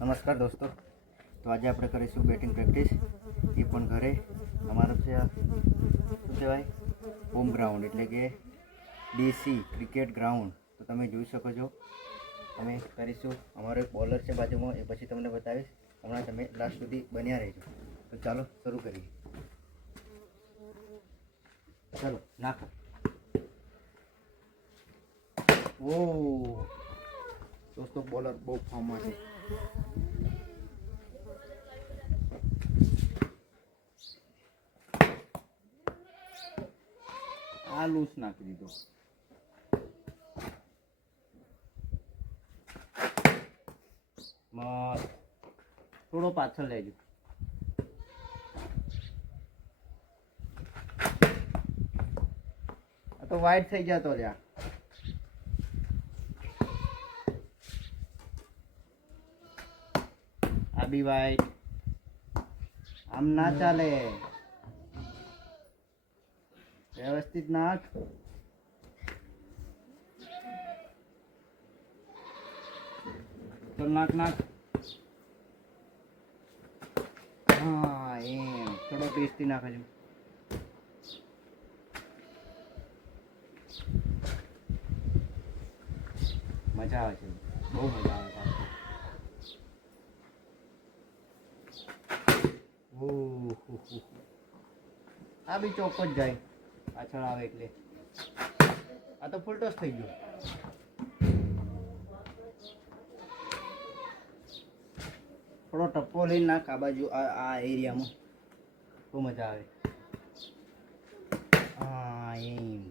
નમસ્કાર દોસ્તો, તો આજે આપણે કરીશું બેટિંગ પ્રેક્ટિસ, એ પણ ઘરે. અમારું છે શું કહેવાય, હોમ ગ્રાઉન્ડ એટલે કે DC ક્રિકેટ ગ્રાઉન્ડ. તો તમે જોઈ શકો છો અમે કરીશું. અમારો એક બોલર છે બાજુમાં, એ પછી તમને બતાવીશ. હમણાં તમે લાસ્ટ સુધી બન્યા રહેજો. તો ચાલો શરૂ કરીએ. ચાલો નાખો. ઓ દોસ્તો, બોલર બહુ ફોર્મમાં છે. આ લૂસ નાખી દીધો. થોડો પાછળ લેજો. આ તો વાઇડ થઈ જતો લ્યા. આ બી વાઇડ. આમ ના ચાલે, વ્યવસ્થિત નાખ. ચલ નાખ નાખ. હા એમ થોડો ટેસ્ટી નાખજો. મજા આવે છે, બહુ મજા આવે છે. આ બી ચોક જ જાય, પાછળ આવે એટલે. આ તો ફૂલ ટોસ થઈ ગયો. થોડો ટપ્પો લઈને નાખ આ બાજુ, આ એરિયામાં, બહુ મજા આવે. હા એમ.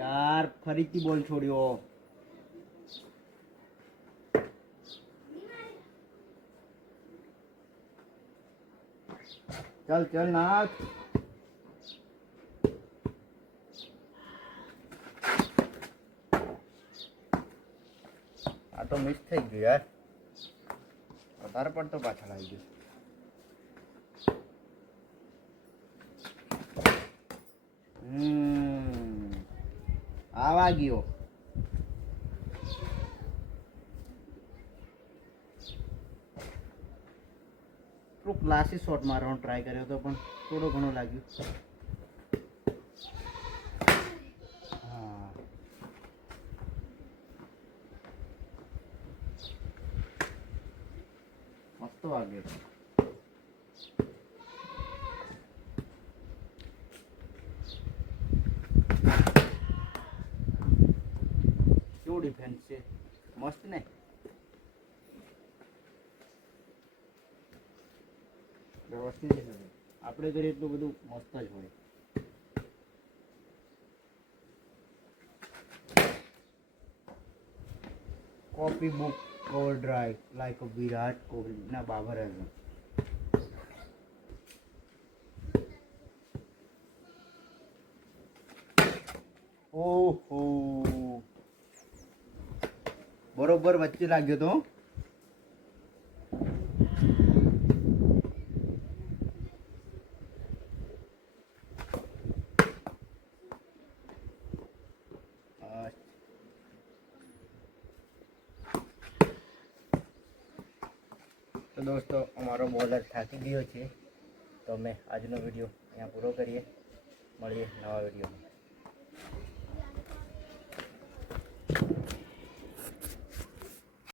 યાર ફરીથી બોલ છોડ્યો. चल चल नाथ. आ तो मिस થઈ ગયો યાર, વધારે પડતો પાછળ આવી ગયો. આવા ગયો. ક્લાસી શોટ મારવાનો ટ્રાય કર્યો હતો, પણ થોડો ઘણો લાગ્યો. હા મસ્ત વાગ્યો. કેવું ડિફેન્સ છે, મસ્ત ને. વ્યવસ્થિત છે. આપણે કરીએ એટલું બધું મસ્ત જ હોય. Copy book cover drive like a Virat Kohli ના બાબર આઝમ. ઓહો, બરોબર વચ્ચે લાગ્યો તો. તો દોસ્તો, અમારો બોલર થાકી ગયો છે, તો અમે આજનો વિડીયો અહીંયા પૂરો કરીએ. મળીએ નવા વિડીયોમાં.